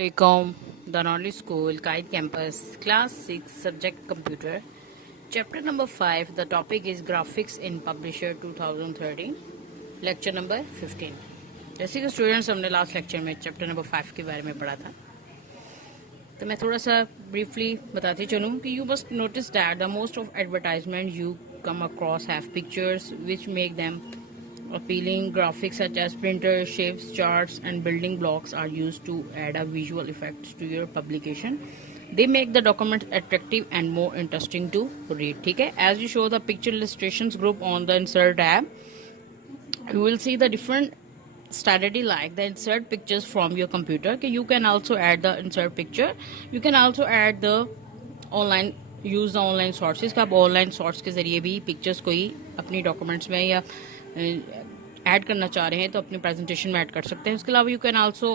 Recom, the Knowledge School, Kite Campus, Class 6, Subject Computer. Chapter number 5, the topic is Graphics in Publisher 2013. Lecture number 15. जैसे कि students हमने last lecture में chapter number 5 के बारे में पढ़ा था, तो मैं थोड़ा सा ब्रीफली बताती चलूँ कि you must notice that the most of advertisement you come across have pictures which make them appealing. Graphics such as printers, shapes, charts, and building blocks are used to add a visual effect to your publication. They make the document attractive and more interesting to read. ठीक है, as you show the picture illustrations group on the insert tab, you will see the different strategy like the insert pictures from your computer. Okay, you can also add the insert picture. You can also add the online use the online sources का आप online source के ज़रिए भी pictures को ही अपनी documents में या add करना चाह रहे हैं तो अपने प्रेजेंटेशन में ऐड कर सकते हैं. उसके अलावा you can also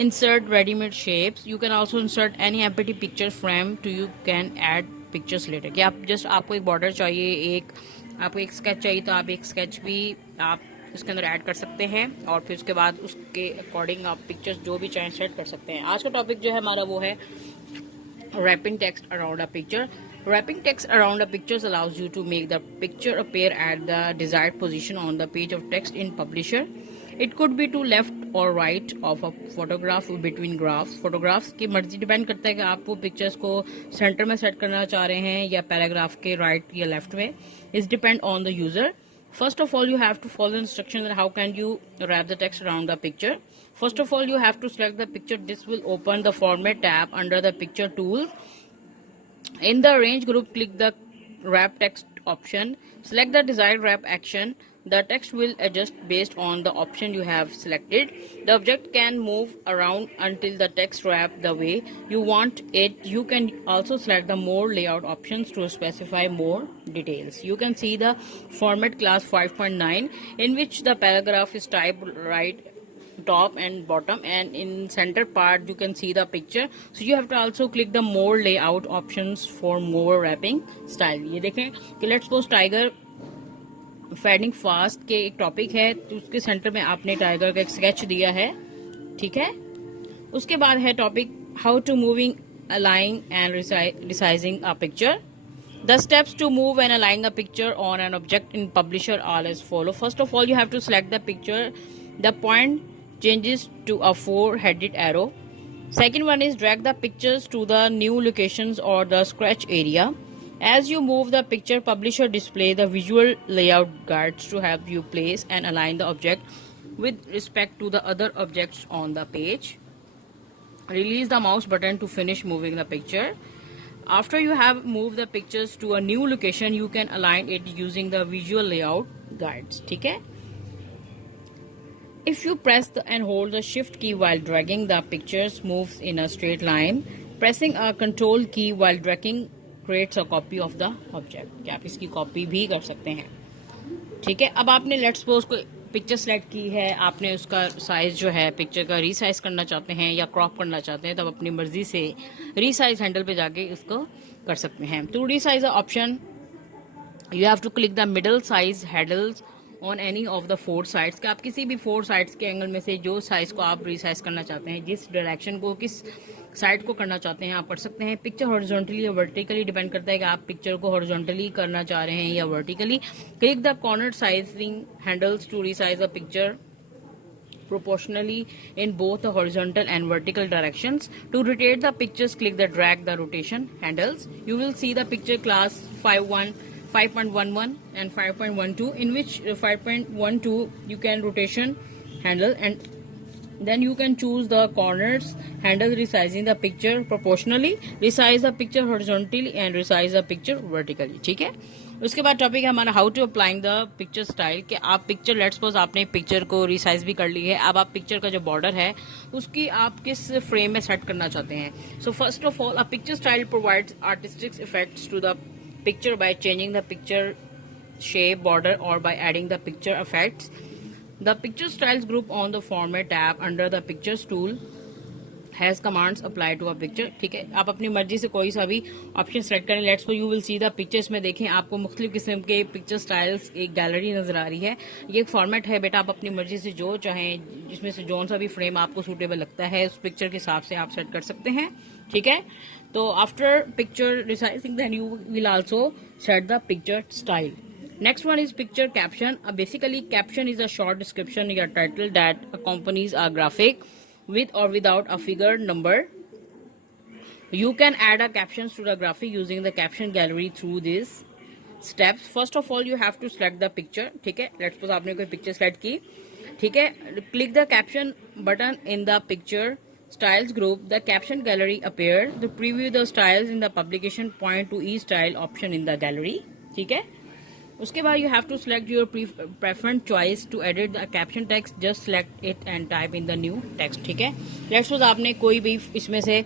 insert readymade shapes. You can also insert any empty picture frame to you can add pictures later. कि आप जस्ट आपको एक बॉर्डर चाहिए, आपको एक स्केच चाहिए, तो आप एक स्केच भी आप उसके अंदर ऐड कर सकते हैं और फिर उसके बाद उसके अकॉर्डिंग आप पिक्चर्स जो भी चाहें सेट कर सकते हैं. आज का टॉपिक जो है हमारा वो है wrapping text around a picture. Wrapping text around a picture allows you to make the picture appear at the desired position on the page of text in Publisher. It could be to left or right of a photograph between graphs. Photographs की मर्जी depend करता है कि आप वो pictures को centre में set करना चाह रहे हैं या पैराग्राफ के राइट या लेफ्ट में. It depends on the user. First of all, you have to follow the instructions on how can you wrap the text around the picture. First of all, you have to select the picture. This will open the Format tab under the Picture tool. In the Arrange group, click the Wrap Text option. Select the desired wrap action. The text will adjust based on the option you have selected. The object can move around until the text wrap the way you want it. You can also select the more layout options to specify more details. You can see the format class 5.9 in which the paragraph is typed right top and bottom, and in center part you can see the picture. So you have to also click the more layout options for more wrapping style. ये देखें कि let's suppose tiger fading fast के एक topic है, तो उसके centre में आपने टाइगर का एक स्केच दिया है. ठीक है, उसके बाद है topic how to moving aligning and resizing a picture. The steps to move and align the picture on an object in Publisher are as follow. First of all, you have to select the picture. The point changes to a 4-headed arrow. Second one is drag the pictures to the new locations or the scratch area. As you move the picture, Publisher display the visual layout guides to help you place and align the object with respect to the other objects on the page. Release the mouse button to finish moving the picture. After you have moved the pictures to a new location, you can align it using the visual layout guides. ठीक है? If you press and hold the shift key while dragging, the pictures moves in a straight line. Pressing a control key while dragging creates a copy of the object. कि आप इसकी copy भी कर सकते हैं. ठीक है, अब आपने लेट्स सपोज को पिक्चर सेलेक्ट की है, आपने उसका साइज जो है पिक्चर का रीसाइज करना चाहते हैं या क्रॉप करना चाहते हैं, तब अपनी मर्जी से रीसाइज हैंडल पे जाके इसको कर सकते हैं. To resize option you have to click the middle size handles on any of the 4 sides. कि आप किसी भी 4 साइड्स के एंगल में से जो साइज को आप रीसाइज करना चाहते हैं, जिस डायरेक्शन को किस साइड को करना चाहते हैं आप कर सकते हैं. पिक्चर हॉरिजॉन्टली या वर्टिकली डिपेंड करता है कि आप पिक्चर को हॉरिजॉन्टली करना चाह रहे हैं या vertically. Click the corner sizing handles to resize the picture proportionally in both the horizontal and vertical directions. To rotate the pictures, click the drag the rotation handles. You will see the picture class 5.11 and 5.12, in which 5.12 you can rotation handle, and then you can choose the corners handle resizing the picture proportionally, resize the picture horizontally and resize the picture vertically. ठीक है, उसके बाद topic है हमारा how to applying the picture style. कि आप picture let's suppose आपने picture को रिसाइज भी कर ली है, अब आप पिक्चर का जो बॉर्डर है उसकी आप किस फ्रेम में सेट करना चाहते हैं. So first of all a picture style provides artistic effects to the picture by changing the picture shape, border, or by adding the picture effects. The picture styles group on the format tab under the pictures tool has commands apply to a picture. ठीक है, आप अपनी मर्जी से कोई सा भी option select करें। Let's suppose you will see the pictures में देखें आपको मुख्तलिफ किस्म के पिक्चर स्टाइल्स एक गैलरी नजर आ रही है। ये एक फॉर्मेट है बेटा, आप अपनी मर्जी से जो चाहें जिसमें से जौन सा भी फ्रेम आपको सूटेबल लगता है उस पिक्चर के हिसाब से आप सेट कर सकते हैं। ठीक है, तो after picture resizing then you will also set the picture style. Next one is picture caption. Basically, caption is a short description or title that accompanies a graphic with or without a figure number. You can add a captions to the graphic using the caption gallery through these steps. First of all, you have to select the picture. ठीक है, let's suppose आपने कोई picture select की, ठीक है, click the caption button in the picture styles group. The caption gallery appears. To preview the styles in the publication, point to each style option in the gallery. ठीक है, उसके बाद you have to select your preference choice to edit the caption text. Just select it and type in the new text. ठीक है, let's suppose आपने कोई भी इसमें से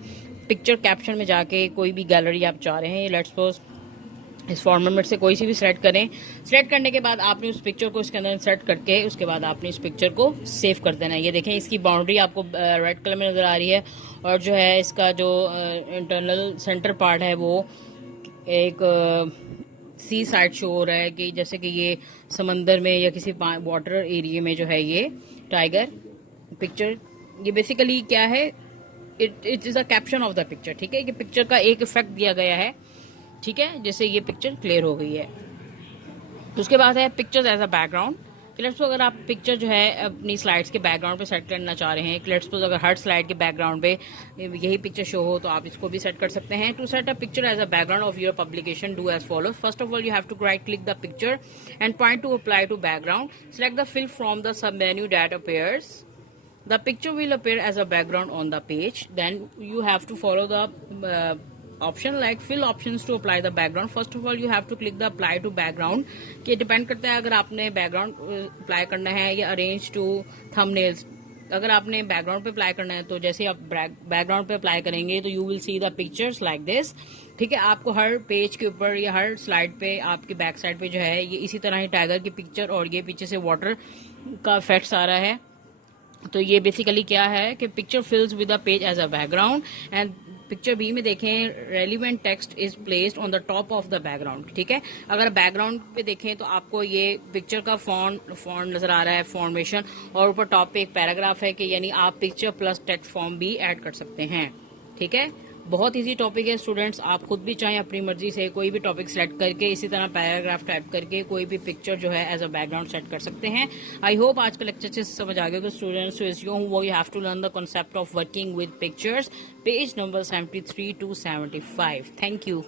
पिक्चर कैप्शन में जाके कोई भी गैलरी आप चाह रहे हैं, लेट्स सपोज इस फॉर्मेट से कोई सी भी सिलेक्ट करें। सिलेक्ट करने के बाद आपने उस पिक्चर को इसके अंदर इंसर्ट करके उसके बाद आपने इस पिक्चर को सेव कर देना है। ये देखें, इसकी बाउंड्री आपको रेड कलर में नजर आ रही है और जो है इसका जो इंटरनल सेंटर पार्ट है वो एक सी साइड शो हो रहा है कि जैसे कि ये समंदर में या किसी वाटर एरिया में जो है ये टाइगर पिक्चर। ये बेसिकली क्या है, it is a caption of the picture. ठीक है, कि पिक्चर का एक इफेक्ट दिया गया है। ठीक है, जैसे ये पिक्चर क्लियर हो गई है। तो उसके बाद है pictures as a background. Let's suppose अगर आप पिक्चर जो है अपनी स्लाइड्स के बैकग्राउंड पे सेट करना चाह रहे हैं, लेट्स सपोज अगर हर स्लाइड के बैकग्राउंड पे यही पिक्चर शो हो तो आप इसको भी सेट कर सकते हैं। To set a picture as a background of your publication, do as follows. First of all, you have to right click the picture and point to apply to background. Select the fill from the submenu that appears. The picture will appear as a background on the page. Then you have to follow the option like fill options to apply the background. First of all, you have to click the apply to background. कि depend करता है अगर आपने background apply करना है या arrange to thumbnails. अगर आपने बैकग्राउंड पे अप्लाई करना है तो जैसे आप बैकग्राउंड पे अप्लाई करेंगे तो you will see the pictures like this. ठीक है, आपको हर पेज के ऊपर या हर स्लाइड पे आपके बैक साइड पे जो है ये इसी तरह ही टाइगर की पिक्चर और ये पीछे से वाटर का इफेक्ट आ रहा है। तो ये बेसिकली क्या है कि picture fills with the page as a background. And picture B में देखें, relevant text is placed on the top of the background. ठीक है, अगर बैकग्राउंड पे देखें तो आपको ये पिक्चर का फॉन्ट नजर आ रहा है, फॉर्मेशन, और ऊपर टॉप पे एक पैराग्राफ है कि यानी आप पिक्चर प्लस टेक्स्ट फॉर्म भी ऐड कर सकते हैं। ठीक है, बहुत इजी टॉपिक है स्टूडेंट्स। आप खुद भी चाहें अपनी मर्जी से कोई भी टॉपिक सेलेक्ट करके इसी तरह पैराग्राफ टाइप करके कोई भी पिक्चर जो है एज अ बैकग्राउंड सेट कर सकते हैं। आई होप आज का लेक्चर से समझ आ गया students. You have to learn the concept of working with pictures, page number 73 to 75। Thank you.